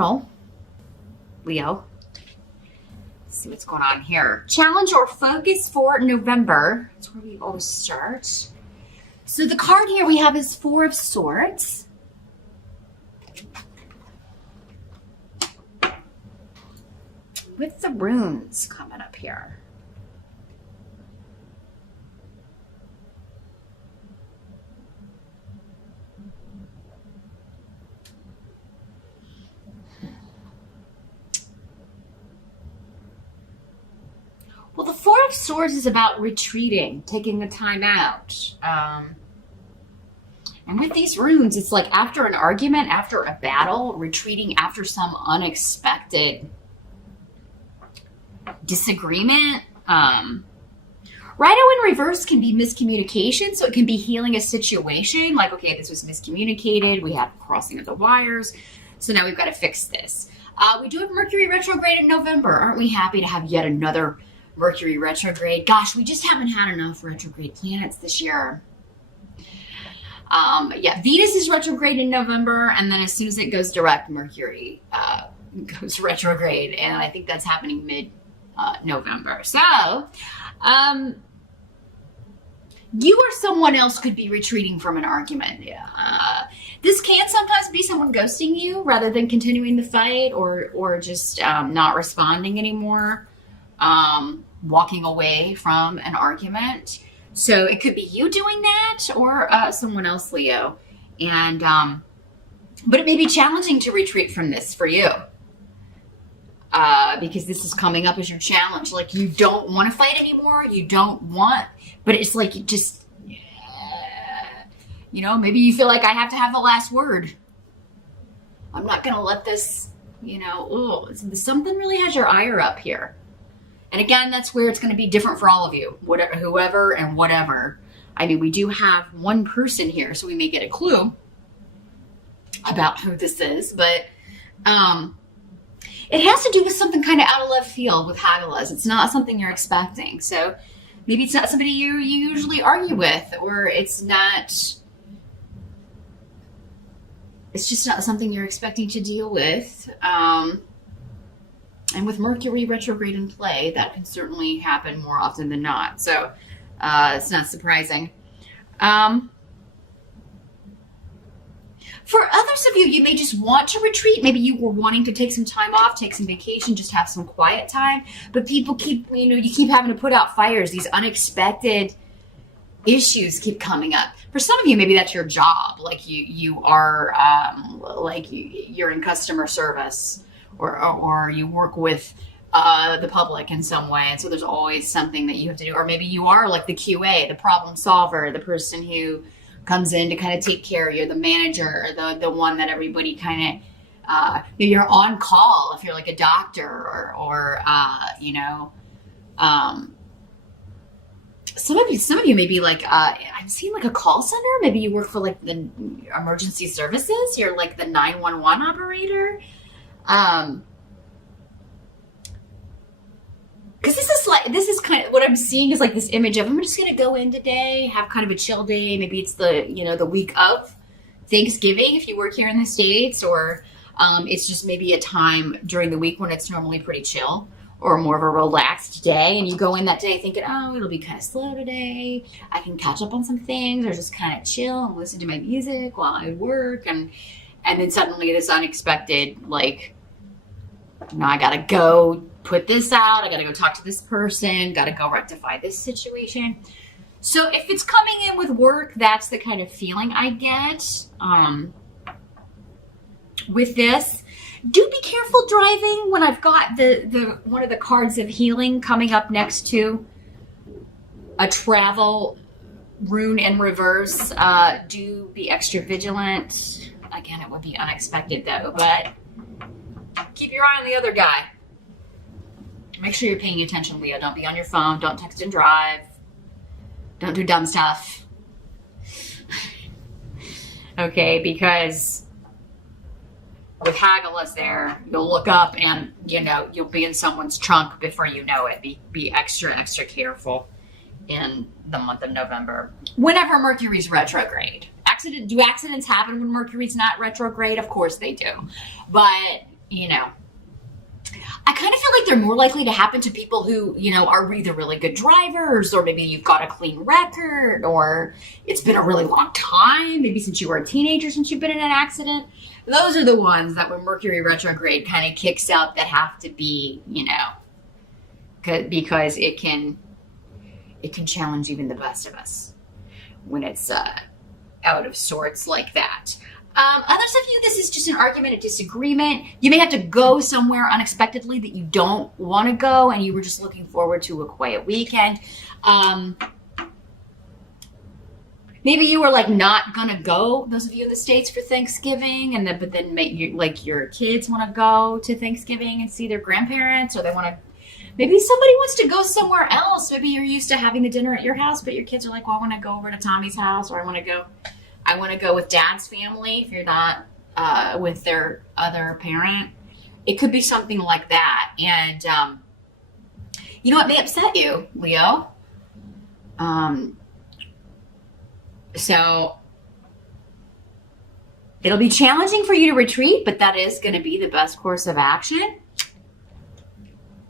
general, Leo, let's see what's going on here. Challenge or focus for November. That's where we always start. So the card here we have is Four of Swords. With the runes coming up here. Well, the Four of Swords is about retreating, taking a time out. And with these runes, it's like after an argument, after a battle, retreating after some unexpected disagreement. Rhino in reverse can be miscommunication, so it can be healing a situation. Like, okay, this was miscommunicated. We have crossing of the wires. So now we've got to fix this. We do have Mercury retrograde in November. Aren't we happy to have yet another Mercury retrograde? Gosh, we just haven't had enough retrograde planets this year. Yeah, Venus is retrograde in November, and then as soon as it goes direct, Mercury goes retrograde, and I think that's happening mid-November. So, you or someone else could be retreating from an argument. This can sometimes be someone ghosting you rather than continuing the fight, or just not responding anymore, walking away from an argument. So it could be you doing that or someone else, Leo. And but it may be challenging to retreat from this for you. Because this is coming up as your challenge. Like, you don't want to fight anymore. You don't want, but it's like you just, maybe you feel like I have to have the last word. I'm not going to let this, something really has your ire up here. And again, that's where it's going to be different for all of you, whoever and whatever. I mean, we do have one person here, so we may get a clue about who this is, but it has to do with something kind of out of left field with Hagalaz. It's not something you're expecting. So maybe it's not somebody you usually argue with, or it's just not something you're expecting to deal with. And with Mercury retrograde in play, that can certainly happen more often than not. So it's not surprising. For others of you, you may just want to retreat. Maybe you were wanting to take some time off, take some vacation, just have some quiet time. But people keep, you keep having to put out fires. These unexpected issues keep coming up. For some of you, maybe that's your job. Like you are, you're in customer service. Or you work with the public in some way, and so there's always something that you have to do. Or maybe you are like the QA, the problem solver, the person who comes in to kind of take care of you, the manager, the one that everybody kind of, you're on call if you're like a doctor or some of you may be like, I'm seeing like a call center. Maybe you work for like the emergency services. You're like the 911 operator. Because this is kind of what I'm seeing is like this image of, I'm just going to go in today, have kind of a chill day. Maybe it's the week of Thanksgiving if you work here in the States, or it's just maybe a time during the week when it's normally pretty chill or more of a relaxed day. And you go in that day thinking, oh, it'll be kind of slow today. I can catch up on some things or just kind of chill and listen to my music while I work. And then suddenly this unexpected, I got to go put this out. I got to go talk to this person. Got to go rectify this situation. So if it's coming in with work, that's the kind of feeling I get with this. Do be careful driving when I've got the one of the cards of healing coming up next to a travel rune in reverse. Do be extra vigilant. Again, it would be unexpected though, but keep your eye on the other guy. Make sure you're paying attention, Leo. Don't be on your phone. Don't text and drive. Don't do dumb stuff. Okay, because with Hagalaz there, you'll look up and, you'll be in someone's trunk before you know it. Be extra, extra careful in the month of November. Whenever Mercury's retrograde. Do accidents happen when Mercury's not retrograde? Of course they do. But you know, I kind of feel like they're more likely to happen to people who, are either really good drivers, or maybe you've got a clean record, or it's been a really long time, maybe since you were a teenager, since you've been in an accident. Those are the ones that when Mercury retrograde kind of kicks out that have to be, because it can challenge even the best of us when it's out of sorts like that. Others of you, this is just an argument, a disagreement. You may have to go somewhere unexpectedly that you don't want to go, and you were just looking forward to a quiet weekend. Maybe you were like not gonna go. Those of you in the States for Thanksgiving, but then your kids want to go to Thanksgiving and see their grandparents, or they want to. Maybe somebody wants to go somewhere else. Maybe you're used to having the dinner at your house, but your kids are like, well, I want to go over to Tommy's house, or I want to go with Dad's family if you're not with their other parent. It could be something like that. And, it may upset you, Leo. So it'll be challenging for you to retreat, but that is going to be the best course of action.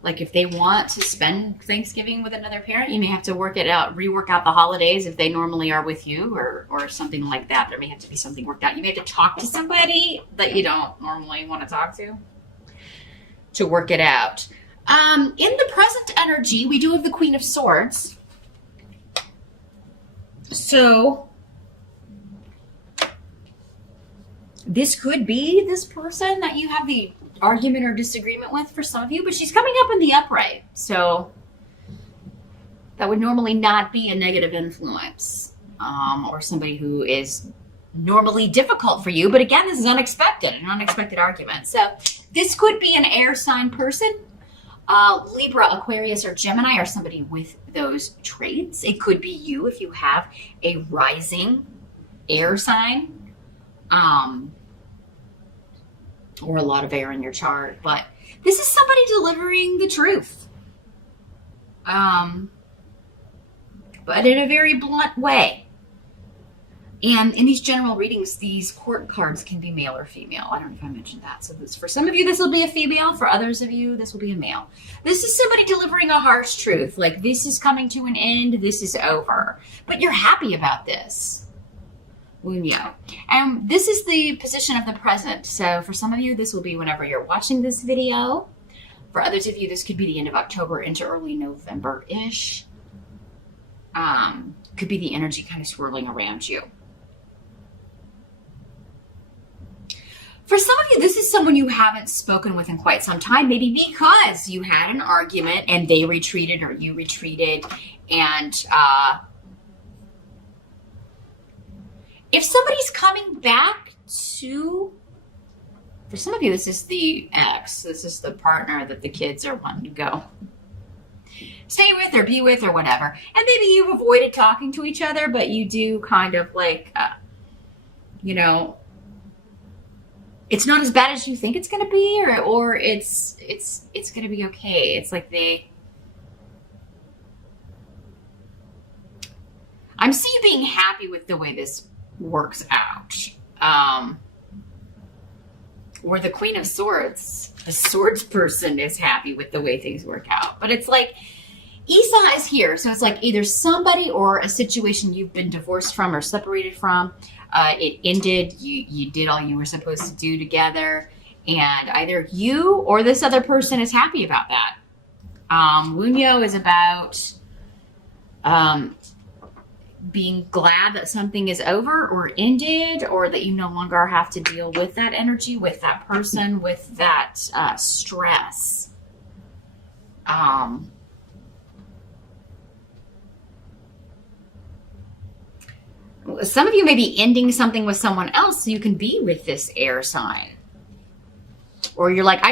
Like if they want to spend Thanksgiving with another parent, you may have to rework out the holidays if they normally are with you, or something like that. There may have to be something worked out. You may have to talk to somebody that you don't normally want to talk to work it out. In the present energy, we do have the Queen of Swords. So this could be this person that you have the argument or disagreement with for some of you, but she's coming up in the upright. So that would normally not be a negative influence, or somebody who is normally difficult for you. But again, this is an unexpected argument. So this could be an air sign person. Libra, Aquarius, or Gemini, or somebody with those traits. It could be you if you have a rising air sign, or a lot of air in your chart. But this is somebody delivering the truth, but in a very blunt way. And in these general readings, these court cards can be male or female. I don't know if I mentioned that. So for some of you, this will be a female. For others of you, this will be a male. This is somebody delivering a harsh truth. Like, this is coming to an end. This is over. But you're happy about this. Wunyo. And this is the position of the present. So for some of you, this will be whenever you're watching this video. For others of you, this could be the end of October into early November-ish. Could be the energy kind of swirling around you. For some of you, this is someone you haven't spoken with in quite some time, maybe because you had an argument and they retreated or you retreated. And if somebody's coming back for some of you, this is the ex. This is the partner that the kids are wanting to go stay with or be with or whatever. And maybe you've avoided talking to each other, but you do kind of like, it's not as bad as you think it's going to be, or it's going to be okay. It's like I'm seeing you being happy with the way this works out. Or the Queen of Swords, the swords person, is happy with the way things work out. But it's like, Isa is here. So it's like either somebody or a situation you've been divorced from or separated from. It ended. You did all you were supposed to do together. And either you or this other person is happy about that. Wunyo is about being glad that something is over or ended, or that you no longer have to deal with that energy, with that person, with that stress. Some of you may be ending something with someone else so you can be with this air sign. Or you're like,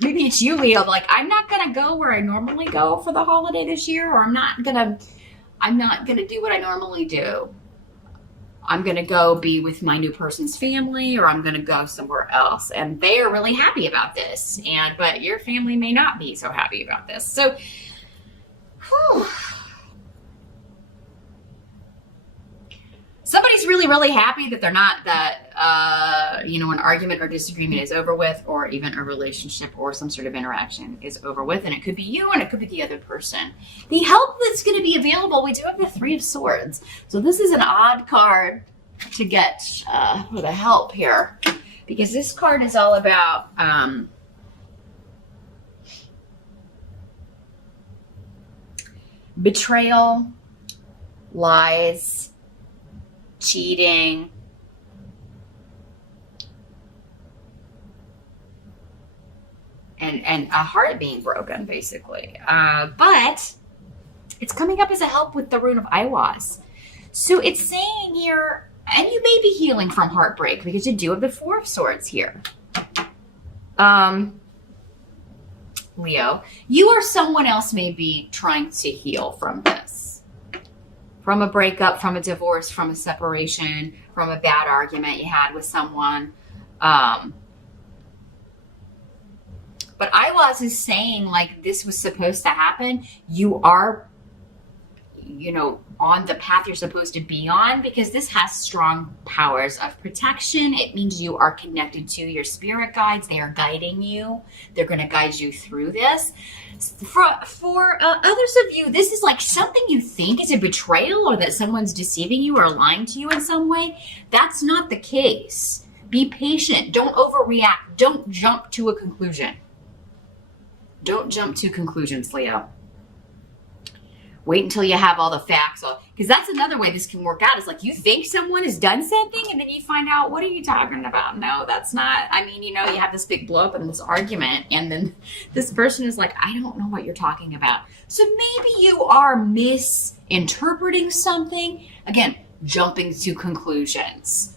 maybe it's you, Leo, like, I'm not going to go where I normally go for the holiday this year, or I'm not going to do what I normally do. I'm going to go be with my new person's family, or I'm going to go somewhere else. And they are really happy about this. But your family may not be so happy about this. So, Somebody's really, really happy that they're not that, an argument or disagreement is over with, or even a relationship or some sort of interaction is over with. And it could be you and it could be the other person. The help that's going to be available, we do have the Three of Swords. So this is an odd card to get for the help here, because this card is all about betrayal, lies, cheating, and a heart being broken, basically. But it's coming up as a help with the rune of Aiwass. So it's saying here, and you may be healing from heartbreak because you do have the Four of Swords here. Leo, you or someone else may be trying to heal from this. From a breakup, from a divorce, from a separation, from a bad argument you had with someone. But Aiwass is saying, like, this was supposed to happen. You are, on the path you're supposed to be on, because this has strong powers of protection. It means you are connected to your spirit guides. They are guiding you. They're going to guide you through this. For others of you, this is like something you think is a betrayal, or that someone's deceiving you or lying to you in some way. That's not the case. Be patient. Don't overreact. Don't jump to a conclusion. Don't jump to conclusions, Leo. Wait until you have all the facts. Because that's another way this can work out. Is like you think someone has done something and then you find out, what are you talking about? No, that's not. I mean, you have this big blow up in this argument, and then this person is like, I don't know what you're talking about. So maybe you are misinterpreting something. Again, jumping to conclusions.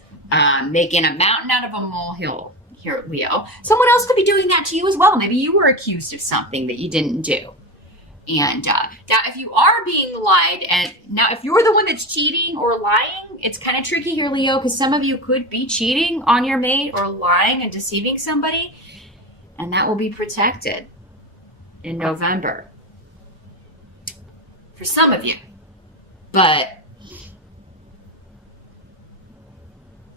Making a mountain out of a molehill here, Leo. Someone else could be doing that to you as well. Maybe you were accused of something that you didn't do. And now if you are being lied at, now if you're the one that's cheating or lying, it's kind of tricky here, Leo, because some of you could be cheating on your mate or lying and deceiving somebody, and that will be protected in November for some of you. But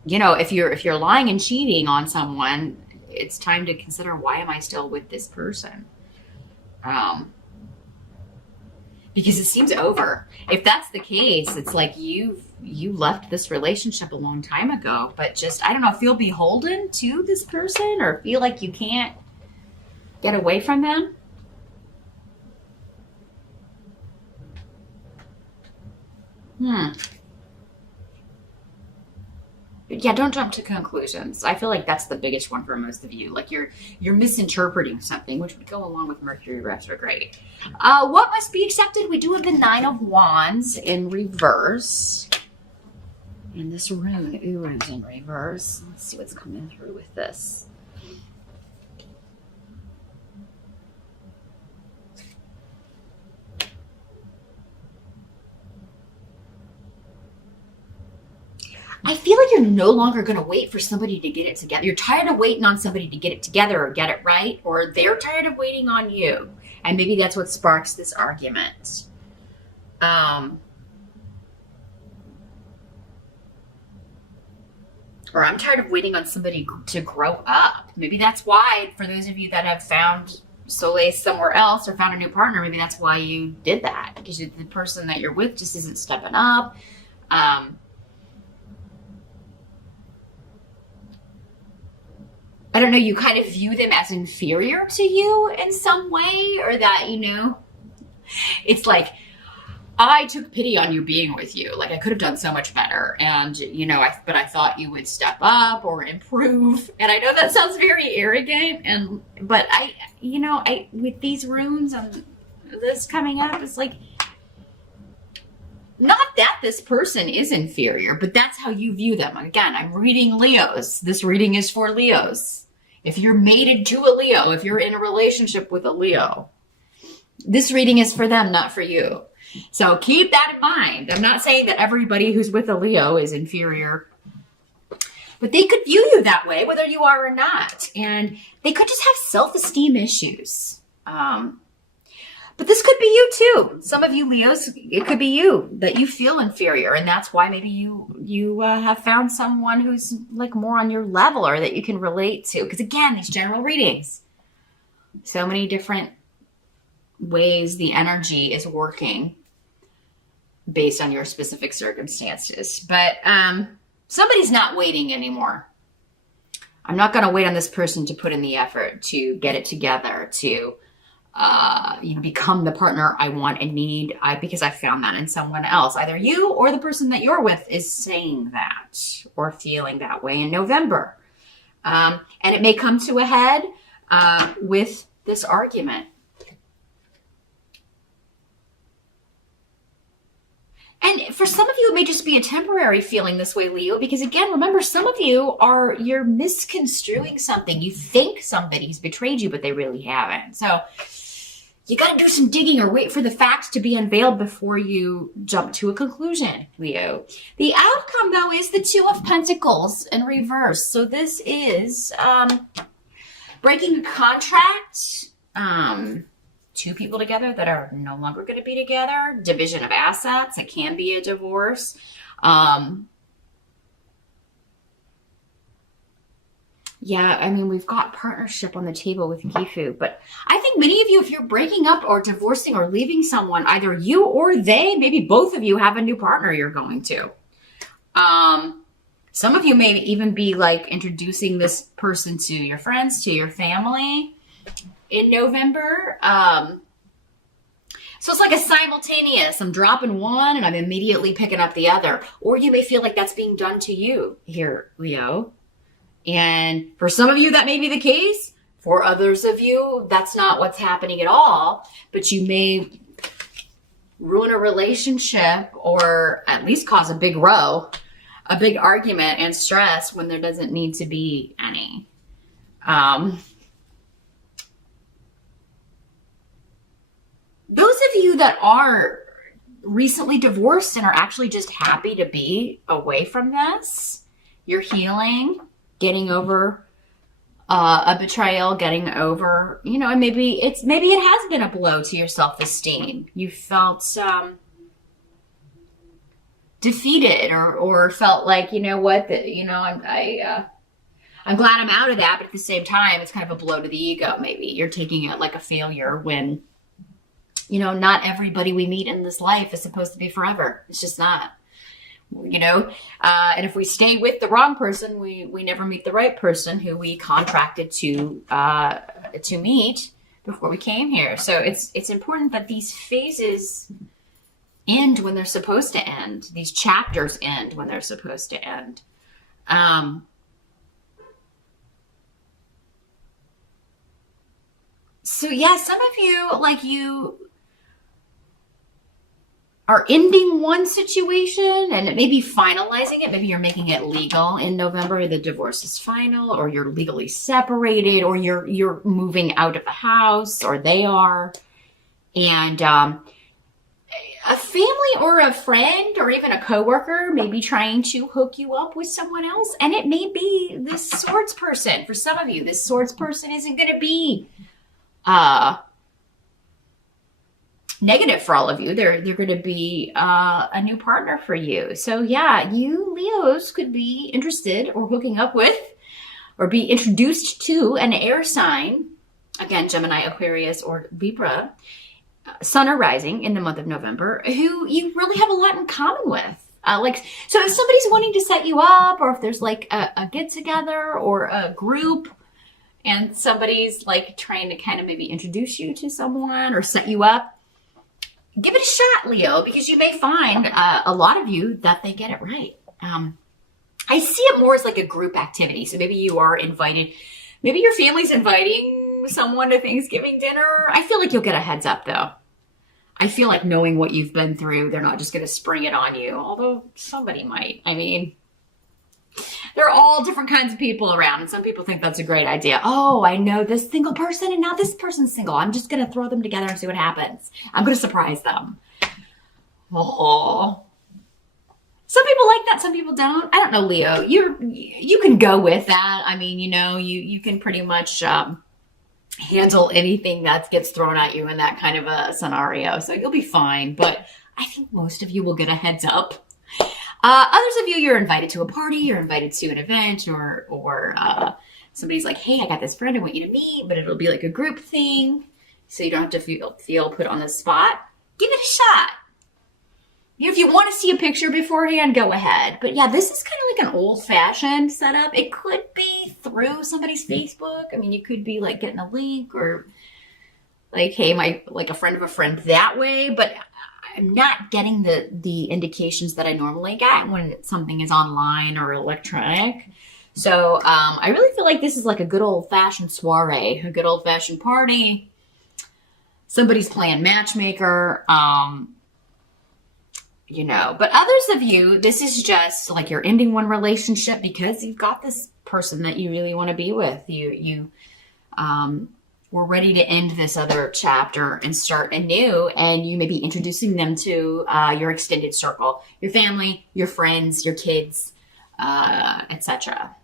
if you're lying and cheating on someone, it's time to consider, why am I still with this person? Because it seems over. If that's the case, it's like you left this relationship a long time ago, but just, I don't know, feel beholden to this person, or feel like you can't get away from them. But yeah, don't jump to conclusions. I feel like that's the biggest one for most of you. Like you're misinterpreting something, which would go along with Mercury retrograde. What must be accepted? We do have the Nine of Wands in reverse. And this rune, is in reverse. Let's see what's coming through with this. I feel like you're no longer going to wait for somebody to get it together. You're tired of waiting on somebody to get it together or get it right, or they're tired of waiting on you. And maybe that's what sparks this argument. Or I'm tired of waiting on somebody to grow up. Maybe that's why, for those of you that have found solace somewhere else or found a new partner, maybe that's why you did that. Because the person that you're with just isn't stepping up. I don't know, you kind of view them as inferior to you in some way, or that, it's like, I took pity on you being with you. Like, I could have done so much better. And, but I thought you would step up or improve. And I know that sounds very arrogant. But with these runes and this coming up, it's like, not that this person is inferior, but that's how you view them. Again, I'm reading Leos. This reading is for Leos. If you're mated to a Leo, if you're in a relationship with a Leo, this reading is for them, not for you. So keep that in mind. I'm not saying that everybody who's with a Leo is inferior, but they could view you that way, whether you are or not. And they could just have self-esteem issues. But this could be you too. Some of you Leos, it could be you that you feel inferior, and that's why maybe you have found someone who's like more on your level or that you can relate to. Because again, these general readings, so many different ways the energy is working based on your specific circumstances. But somebody's not waiting anymore. I'm not going to wait on this person to put in the effort to get it together, to become the partner I want and need, because I found that in someone else. Either you or the person that you're with is saying that or feeling that way in November. And it may come to a head with this argument. And for some of you, it may just be a temporary feeling this way, Leo, because again, remember, some of you you're misconstruing something. You think somebody's betrayed you, but they really haven't. So you got to do some digging or wait for the facts to be unveiled before you jump to a conclusion, Leo. The outcome, though, is the Two of Pentacles in reverse. So this is breaking a contract, two people together that are no longer going to be together, division of assets. It can be a divorce. Yeah, I mean, we've got partnership on the table with Gifu, but I think many of you, if you're breaking up or divorcing or leaving someone, either you or they, maybe both of you have a new partner you're going to. Some of you may even be like introducing this person to your friends, to your family in November. So it's like a simultaneous, I'm dropping one and I'm immediately picking up the other. Or you may feel like that's being done to you here, Leo. And for some of you, that may be the case. For others of you, that's not what's happening at all. But you may ruin a relationship or at least cause a big row, a big argument and stress when there doesn't need to be any. Those of you that are recently divorced and are actually just happy to be away from this, you're healing, getting over a betrayal, getting over, and maybe it has been a blow to your self-esteem. You felt defeated or felt like, I'm glad I'm out of that, but at the same time, it's kind of a blow to the ego. Maybe you're taking it like a failure when, not everybody we meet in this life is supposed to be forever. It's just not. And if we stay with the wrong person, we never meet the right person who we contracted to meet before we came here. So it's important that these phases end when they're supposed to end. These chapters end when they're supposed to end. So yeah, some of you, are ending one situation and maybe finalizing it. Maybe you're making it legal in November. The divorce is final, or you're legally separated, or you're moving out of the house, or they are. And a family or a friend or even a coworker may be trying to hook you up with someone else. And it may be this swords person. For some of you, this swords person isn't going to be negative for all of you. They're going to be a new partner for you. So yeah, you Leos could be interested or hooking up with or be introduced to an air sign. Again, Gemini, Aquarius, or Libra, sun or rising in the month of November, who you really have a lot in common with. So if somebody's wanting to set you up, or if there's like a get together or a group and somebody's like trying to kind of maybe introduce you to someone or set you up, give it a shot, Leo, because you may find a lot of you that they get it right. I see it more as like a group activity. So maybe you are invited, maybe your family's inviting someone to Thanksgiving dinner. I feel like you'll get a heads up though. I feel like knowing what you've been through, they're not just going to spring it on you, although somebody might. I mean, there are all different kinds of people around, and some people think that's a great idea. Oh, I know this single person, and now this person's single. I'm just going to throw them together and see what happens. I'm going to surprise them. Oh. Some people like that, some people don't. I don't know, Leo. You can go with that. I mean, you can pretty much handle anything that gets thrown at you in that kind of a scenario. So you'll be fine. But I think most of you will get a heads up. Others of you, you're invited to a party, you're invited to an event, or somebody's like, hey, I got this friend I want you to meet, but it'll be like a group thing. So you don't have to feel put on the spot. Give it a shot. If you want to see a picture beforehand, go ahead. But yeah, this is kind of like an old-fashioned setup. It could be through somebody's Facebook. I mean, you could be like getting a link or like, hey, like a friend of a friend that way. But I'm not getting the indications that I normally get when something is online or electronic. So I really feel like this is like a good old-fashioned soiree, a good old-fashioned party. Somebody's playing matchmaker. You know, but others of you, this is just like you're ending one relationship because you've got this person that you really want to be with. You were ready to end this other chapter and start anew, and you may be introducing them to your extended circle, your family, your friends, your kids, etc.